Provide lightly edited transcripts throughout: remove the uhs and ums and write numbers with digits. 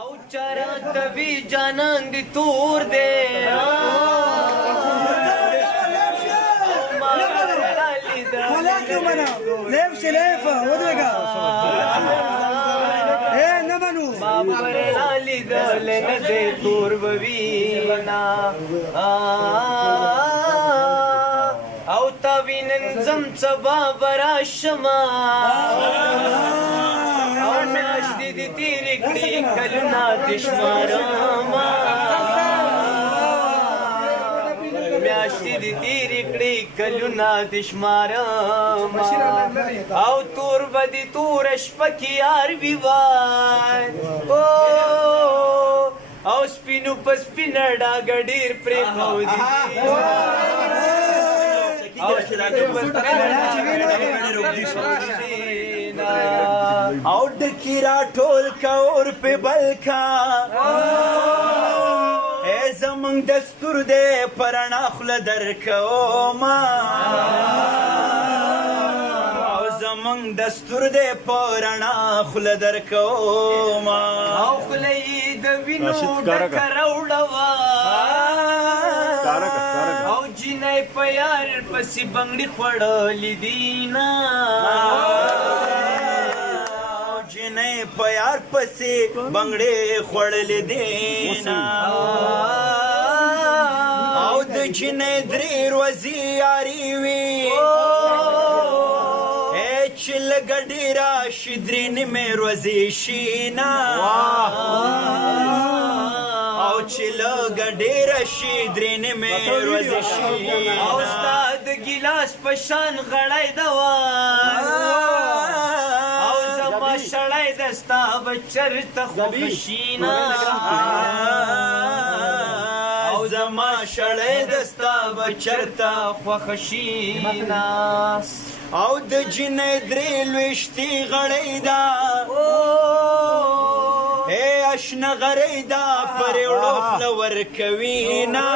او چرات وی جانان دی تور دے ليف شليفة ودقة ايه نمنو پر لالی دلن دے تور بوینا او تاوینن زم سبا برا شما او میاشتی دی تیری کڑی کلنا دشمارما میاشتی دی تیری کڑی کلنا دشمارما او تور بدی تورش پکی یار ویوان او سپینو پس پینڈا گډیر پری خودی او ډکی را ټول کا اور په بلکا ای زمنګ دستور دې پرانا خل درکوما او زمنګ دستور دې پرانا خل درکوما او خلې د وینو ډکروړوا او جنې په یار پسې بنگړي خړلې دینا او جنې په یار پسې بنگړي خړلې دینا او د جنې درې ورځې یاري وي چل گډیرا شدرین مې روزي شینا او چل گډیرا شدرین مې روزي شینا او استاد ګلاس پشان غړای دوا او زما شړای دستا بچر ته خوشینا او زما شړای دستا بچر ته خوشینا او د جنې درې لويشتي غړې دا اے اشنا غړې دا پر وړو فلور کوینا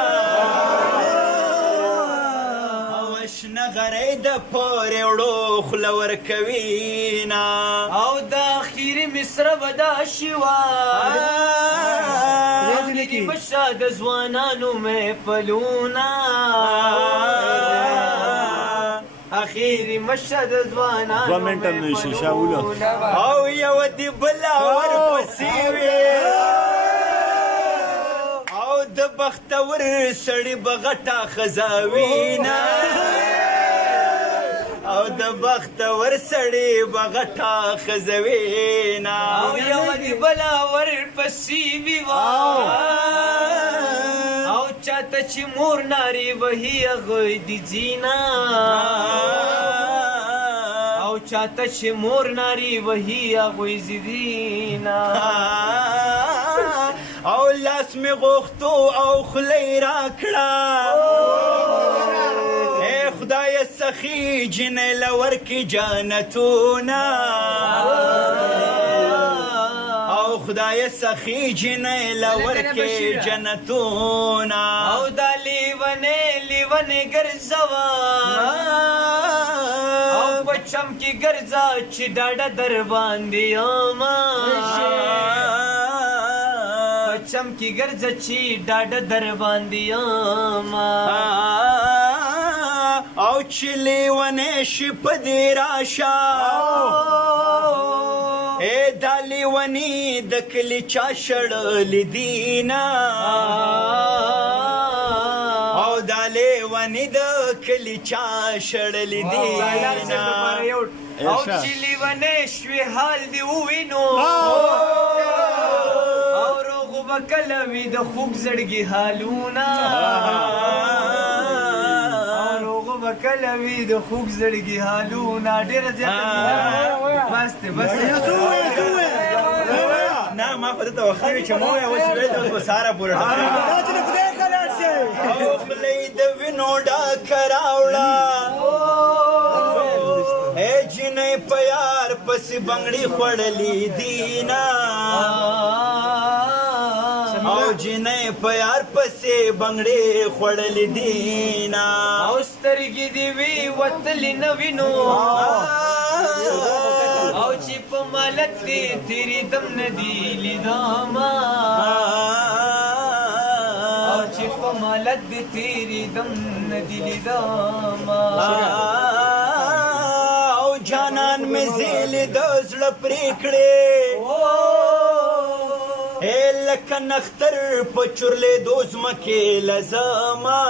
او اشنا غړې دا پر وړو فلور کوینا او د اخیر مصر ودا شوا رجنی بشاد ځوانانو مې پلونا اخیری مشهد ځوانانو مې پلونا او یو دی بلا ور پسیوي او د بختور سړی بغټا خزاوینا او د بختور سړی بغټا خزاوینا او یو دی بلا ور پسیوي او چاته چې مور ناری وهي غوي دي زینا او چاته چې مور ناری وهي غوي زینا او لاس می غوښتو او خلی راکړه اے خدای سخی جنې لور کی جنتونا او خدای سخی جنې لور کی جنتونا او د لیونه ګرځوا او پچم کی ګرځا چې ډاډه در باندې یما پچم کی ګرځا چې ډاډه در باندې یما او چې لیونه شي په دې راشه اے دالی ونی د کلی چا شړل دینا او دالی ونی د کلی چا شړل دینا او چلی ونه شوی حال دی وینو او روغ بکلوی د خوږ زړګي حالونه کلوی د خوږ زړګي حالونه ډېر زیات بس نه ما په دې توخی چې مو یو څه د ساره پورې دا چې خدای خلاص شي او خلې د وینو ډا کراوړه اے جنې په یار پسې بنگړي خړلې دینا او جنې په یار پسې بنگړي خړلې دینا او سترګې دی وی وتل نو وینو او چې په مالت دې تیری دم ندی لیداما او چې په مالت دې تیری دم ندی لیداما او جانان می زیل د زړه پرې کړې لکه نختر په چورلې دوز مکې لزما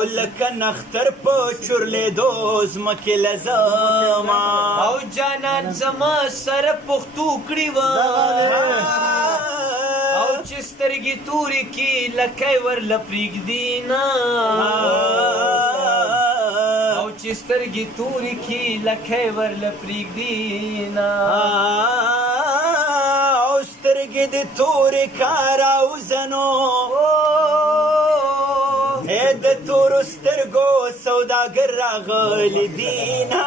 او لکه نختر په چورلې دوز مکې لزما او جانان زما سره پختو کړی و او چې سترګې تورې کې لکه ورله پرېږدینا او چې سترګې تورې کې لکه ورله پرېږدینا او سترګې د تورې کار او زنو د تورو سترګو سوداګر راغلی دینا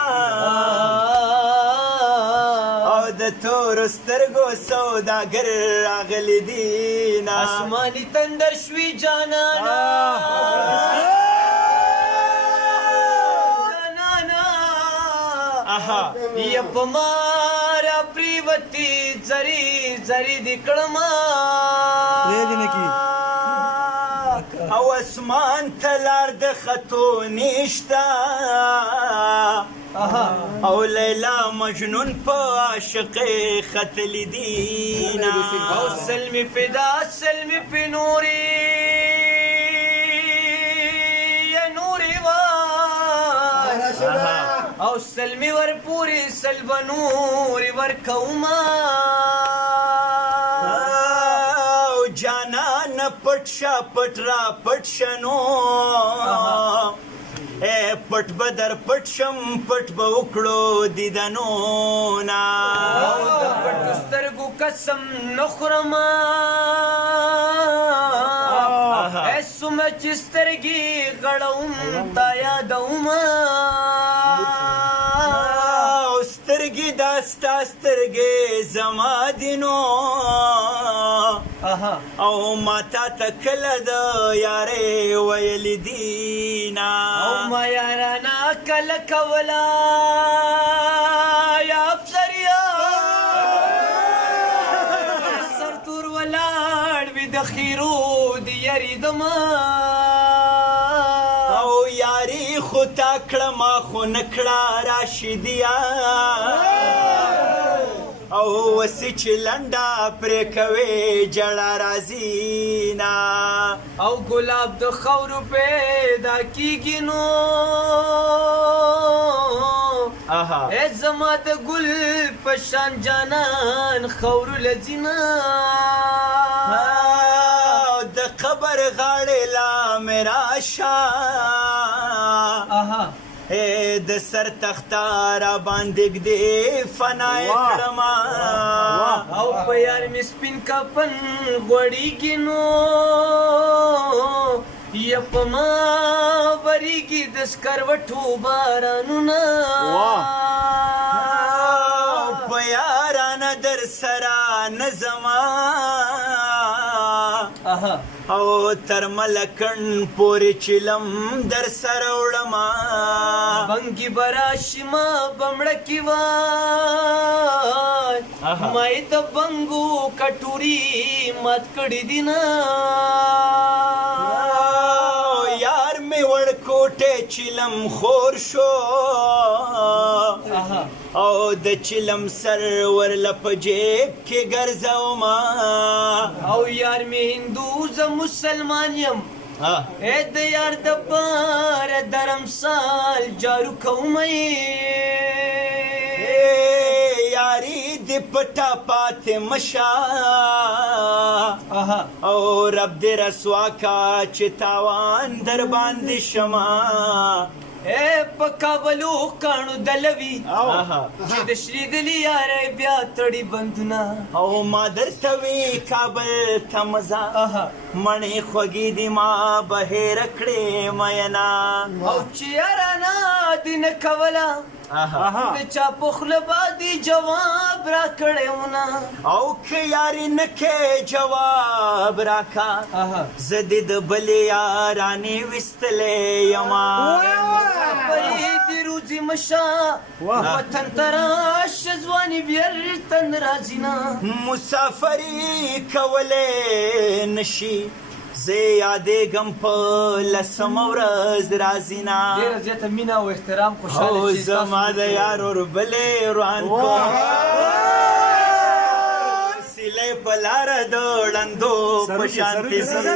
او د تورو سترګو سوداګر راغلی دینا آسمانی تندر شوی جانانا یا پمارا پریوتی زری زری دکڑما او اسمان تلار د خطو نشتا او لیلا مجنون په عاشق خطل دینا او سلمی فدا سلمی پی نوری یا نوری وار او سلمی ور پوری سلو نوری ور کوما جانان پټ شا پټ را پټ شنو پټ بدر پټ شم پټ به وکړو دیدنو نا او د پټ سترګو قسم نخرما اسم چې سترګې غړوم تا یادوم سترګې داستا سترګې زما دینو او ماتا تکله د یارې ویل دینا او ما یارانا کله کولا یا افسریا سر تور ولاړ وي د خیرو د یریدما او یاری خو تا کړه ما خو نکړه راشدیا او وسی چې لنډه پرې کوي جړه راځي نا او ګلاب د خاورو پیدا کیږي نو ای زما د ګل په شان جانان خاورو لځینا د قبر غاړې لا میرا شاه د سر تختار باندې دې فنا کړم او په یار می سپین کفن غوړیږي نو یا په ما وریږي د سکروټو بارانونه په یارانه در سره نظما او تر ملکن پوری چلم در سره وړما بنګي براشما بمړه کی وای مې د بنګو کټوري مات کړی دینا یار می وړ کوټه چلم خور شو او د چلم سر ورل په جیب کې ګرځوما او یار می هندو ز مسلمان یم اے د یار د پار درم سال جارو کومې یاری دی پټا پاتې مشا او رب دې رسوا کا چې تاوان در باندې شما اے پکابلو کانو دلوي چې د شری دلی یارې بیا تړي بندونه او ما درته وی کابل ته مزه مڼې خوږې دي ما بهر کړې مینا او چې یارانا دین کولا د چا پخله باندې جواب را کړېونه او که یاري نکې جواب راکا زدې د بلې یارانې وستلې یما پرې دې ځي مشا وطن ته راشه ځواني بېرته نه راځي نه مسافري کولی نشي زه یادېږم په لسمه ورځ راځي نه ډېره زیاته مینه او احترام خوشحاله او چې ستاسو زما د یار وربلې روان کوم سیلۍ په لاره د ړندو په شانتې سره